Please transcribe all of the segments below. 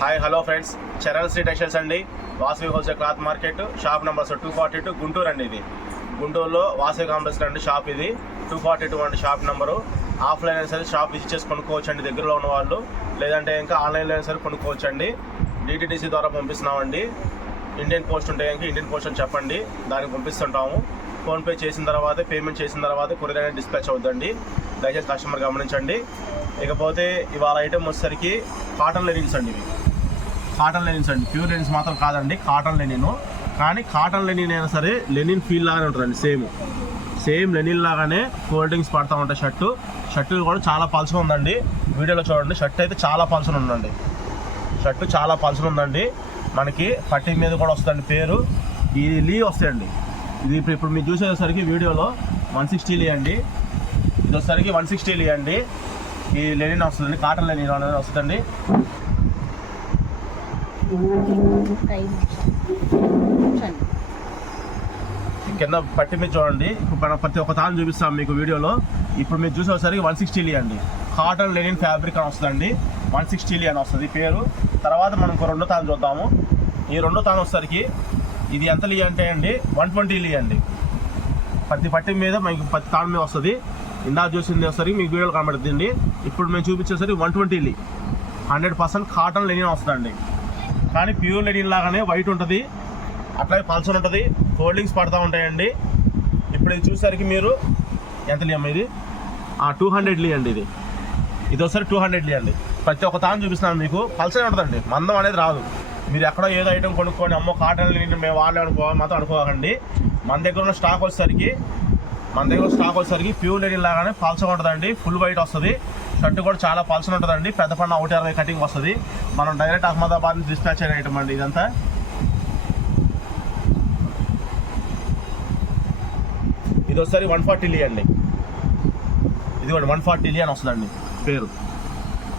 Hi hello friends, Charan Sri textiles అండి. Vasavi wholesale cloth market, shop number 242 Guntur అండి. ఇది గుంటూరులో వాసవి కాంప్లెక్స్ అండి షాప్. ఇది 242 అండి షాప్ నెంబరు. ఆఫ్లైన్ అయినా సరే షాప్ విజిట్ చేసి కొనుక్కోవచ్చు అండి దగ్గరలో ఉన్న వాళ్ళు, లేదంటే ఇంకా ఆన్లైన్లో అయినా సరే కొనుక్కోవచ్చు అండి. డిటిడిసి ద్వారా పంపిస్తున్నామండి. ఇండియన్ పోస్ట్ ఉంటే కనుక ఇండియన్ పోస్ట్ అని చెప్పండి, దానికి పంపిస్తుంటాము. ఫోన్పే చేసిన తర్వాత, పేమెంట్ చేసిన తర్వాత కొరియర్ అనేది డిస్పాచ్ అవుతుందండి. దయచేసి కస్టమర్ గమనించండి. ఇకపోతే ఇవాళ ఐటమ్ వచ్చేసరికి కాటన్ లెనిన్స్ అండి. ఇవి కాటన్ లెనిన్స్ అండి, ప్యూర్ లెనిన్స్ మాత్రం కాదండి, కాటన్ లెనిన్. కానీ కాటన్ లెనిన్ అయినా సరే లెనిన్ ఫీల్ లాగానే ఉంటుందండి. సేమ్ లెనిన్ లాగానే ఫోల్డింగ్స్ పడతా ఉంటాయి. షర్టు కూడా చాలా పల్చగా ఉందండి. వీడియోలో చూడండి, షర్ట్ అయితే చాలా పల్చన ఉందండి. షర్టు చాలా పల్చన ఉందండి. మనకి పట్టీ మీద కూడా వస్తుందండి పేరు. ఇది లీ వస్తాయండి. ఇది ఇప్పుడు మీరు చూసేసరికి వీడియోలో 160 లీ అండి. ఇది వచ్చేసరికి 160 లీ అండి. ఈ లెనిన్ వస్తుందండి, కాటన్ లెనిన్ అనేది వస్తుందండి. కింద పట్టి మీద చూడండి. ఇప్పుడు మనం ప్రతి ఒక్క తాను చూపిస్తాం మీకు వీడియోలో. ఇప్పుడు మీరు చూసేసరికి 160 లీ అండి. కాటన్ లెనిన్ ఫ్యాబ్రిక్ అని వస్తుందండి. 160 లీ అని వస్తుంది పేరు. తర్వాత మనం ఇంకో రెండో తాను చూద్దాము. ఈ రెండో తాను వచ్చేసరికి ఇది ఎంత లీ అంటే అండి 120 లీ అండి. ప్రతి పట్టి మీద మీకు ప్రతి తాను మీద వస్తుంది. ఇందాక చూసింది వచ్చేసరికి మీకు వీడియోలో కనబడుతుంది. ఇప్పుడు మేము చూపించేసరికి 120 లీ 100% కాటన్ లెనిన్ వస్తుందండి. కానీ ప్యూర్ లెనిన్ లాగానే వైట్ ఉంటుంది, అట్లాగే పల్సన్ ఉంటుంది, ఫోల్డింగ్స్ పడుతూ ఉంటాయండి. ఇప్పుడు ఇది చూసేసరికి మీరు ఎంత లీ అమ్మ? ఇది 200 లీ అండి. ఇది ఒకసారి 200 లీ అండి. ప్రతి ఒక్క తాను చూపిస్తున్నాను మీకు. పల్సనే ఉంటుందండి, మందం అనేది రాదు. మీరు ఎక్కడో ఏదో ఐటమ్ కొనుక్కొని అమ్మో కాటన్ లెనిన్ మేము వాళ్ళే మాత్రం అనుకోకండి. మన దగ్గర ఉన్న స్టాక్ వచ్చేసరికి ప్యూర్ లెనిన్ లాగానే పల్సగా ఉంటుందండి. ఫుల్ వైట్ వస్తుంది. షర్ట్ కూడా చాలా పల్సన ఉంటుందండి. పెద్ద పన్న 120 కటింగ్ వస్తుంది. మనం డైరెక్ట్ అహ్మదాబాద్ నుంచి డిస్పాచ్ అయిన ఐటమ్ అండి ఇదంతా. ఇది ఒకసారి 140 లీ అండి. ఇది కూడా 140 లీ అని వస్తుందండి పేరు.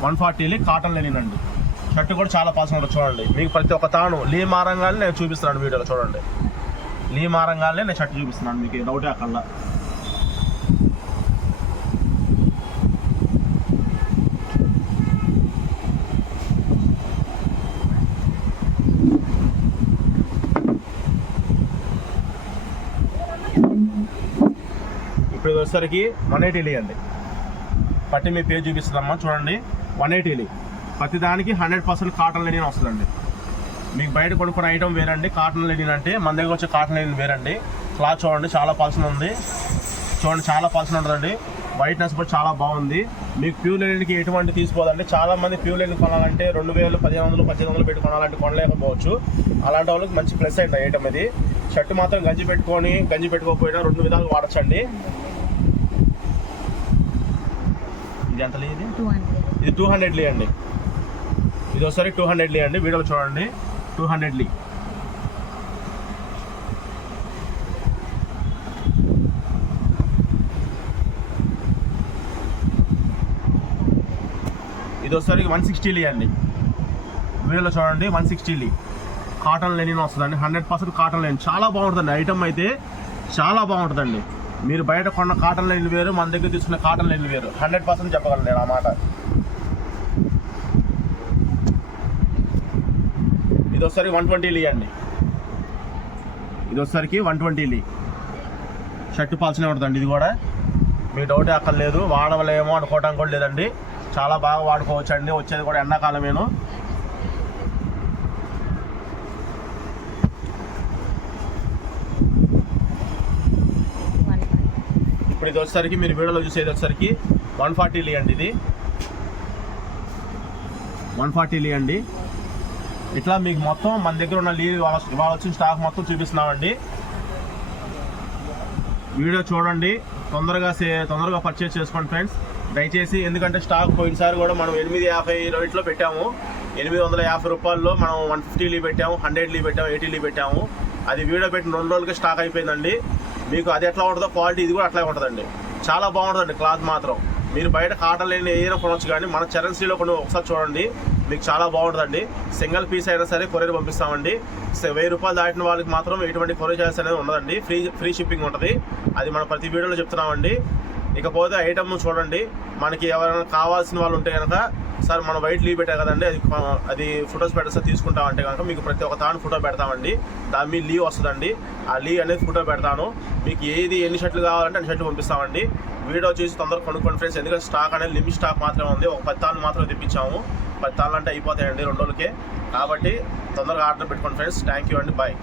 140 లీ కాటన్ లెనిన్ అండి. షర్ట్ కూడా చాలా పల్సన ఉంటుంది చూడండి. మీకు ప్రతి ఒక్క తాను లీ మారంగానే నేను చూపిస్తున్నాను వీడియోలో చూడండి. లీ మారంగానే నేను షర్ట్ చూపిస్తున్నాను, మీకు డౌటే అక్కడ. ఇప్పుడు వచ్చేసరికి 180 లీ అండి. పట్టి మీ పేరు చూపిస్తుందమ్మా చూడండి. 180 లీ ప్రతి దానికి 100% కాటన్ లెనిన్ వస్తుందండి. మీకు బయట కొనుక్కున్న ఐటమ్ వేరండి. కాటన్ లెనిన్ అంటే మన దగ్గర వచ్చే కాటన్ లెనిన్ వేరండి. క్లాత్ చూడండి చాలా పల్సన ఉంది. చూడండి చాలా పల్సన ఉంటుందండి. వైట్నెస్ కూడా చాలా బాగుంది. మీకు ప్యూర్ లెనిన్కి ఎటువంటి తీసుకోదండి. చాలామంది ప్యూర్ లెనిన్ కొనాలంటే 2000, 1500, 1800 పెట్టి కొనాలంటే కొనలేకపోవచ్చు. అలాంటి వాళ్ళకి మంచి ప్లస్ అయింది ఐటమ్ ఇది. షర్ట్ మాత్రం గంజి పెట్టుకోకపోయినా 2 విధాలు వాడచ్చండి. ఇది ఎంత లీ? ఇది 200 లీ అండి. ఇది ఒకసారి 200 లీ అండి. వీడియోలో చూడండి 200 లీ. ఇది ఒకసారి 160 లీ అండి. వీడియోలో చూడండి 160 లీ కాటన్ లెనిన్ వస్తుందండి. 100% కాటన్ లెనిన్. చాలా బాగుంటుందండి ఐటమ్ అయితే, చాలా బాగుంటుందండి. మీరు బయట కొన్న కాటన్ లెనిన్ వేరు, మన దగ్గర తీసుకున్న కాటన్ లెనిన్ వేరు. 100% చెప్పగలను నేను ఆ మాట. ఇది ఒకసారి 120 లీ అండి. ఇది ఒకసారికి 120 లీ. షర్ట్ పల్చనే ఉంటుందండి. ఇది కూడా మీకు డౌటే అక్కర్లేదు. వాడవలేమో అనుకోవటం కూడా లేదండి. చాలా బాగా వాడుకోవచ్చు అండి. వచ్చేది కూడా ఎండాకాలమేను. ఇప్పుడు ఇది వచ్చేసరికి మీరు వీడియోలో చూసేది వచ్చేసరికి 140 లీ అండి. ఇది 140 లీ అండి. ఇట్లా మీకు మొత్తం మన దగ్గర ఉన్న లీ ఇవాళ వచ్చిన స్టాక్ మొత్తం చూపిస్తున్నామండి. వీడియో చూడండి, తొందరగా పర్చేస్ చేసుకోండి ఫ్రెండ్స్ దయచేసి. ఎందుకంటే స్టాక్ పోయినసారి కూడా మనం 850 రేట్లో పెట్టాము. 850 రూపాయల్లో మనం 150 లీ పెట్టాము, 100 లీ పెట్టాము, 80 లీ పెట్టాము. అది వీడియో పెట్టిన 2 రోజులకి స్టాక్ అయిపోయిందండి. మీకు అది ఎట్లా ఉంటుందో క్వాలిటీ ఇది కూడా అట్లాగే ఉంటుందండి. చాలా బాగుంటుందండి క్లాత్ మాత్రం. మీరు బయట కాటన్ లెనిన్ ఏదైనా కొనవచ్చు, కానీ మన చరణ్ శ్రీలో కొన్ని ఒకసారి చూడండి, మీకు చాలా బాగుంటుందండి. సింగిల్ పీస్ అయినా సరే కొరియర్ పంపిస్తామండి. 1000 రూపాయలు దాటిన వాళ్ళకి మాత్రం ఎటువంటి కొరియర్ చార్జెస్ అనేది ఉండదండి. ఫ్రీ షిప్పింగ్ ఉంటుంది. అది మనం ప్రతి వీడియోలో చెప్తున్నామండి. ఇకపోతే ఐటమ్ చూడండి, మనకి ఎవరైనా కావాల్సిన వాళ్ళు ఉంటే కనుక సార్ మనం వైట్ లీవ్ పెట్టా కదండి, అది ఫొటోస్ పెట్టేస్తే తీసుకుంటామంటే కనుక మీకు ప్రతి ఒక్క తాను ఫోటో పెడతామండి. దాని మీద లీవ్ వస్తుందండి, ఆ లీవ్ అనేది ఫోటో పెడతాను. మీకు ఎన్ని షర్ట్లు కావాలంటే అన్ని షర్ట్లు పంపిస్తామండి. వీడియో చూసి తొందరగా కొనుక్కోండి ఫ్రెండ్స్, ఎందుకంటే స్టాక్ అనేది లిమిట్ స్టాక్ మాత్రమే ఉంది. ఒక 10 తాళ్ళు మాత్రమే తెప్పించాము, 10 తాళ్ళు అంటే అయిపోతాయండి 2 రోజులకే. కాబట్టి తొందరగా ఆర్డర్ పెట్టుకోండి ఫ్రెండ్స్. థ్యాంక్ యూ అండి, బాయ్.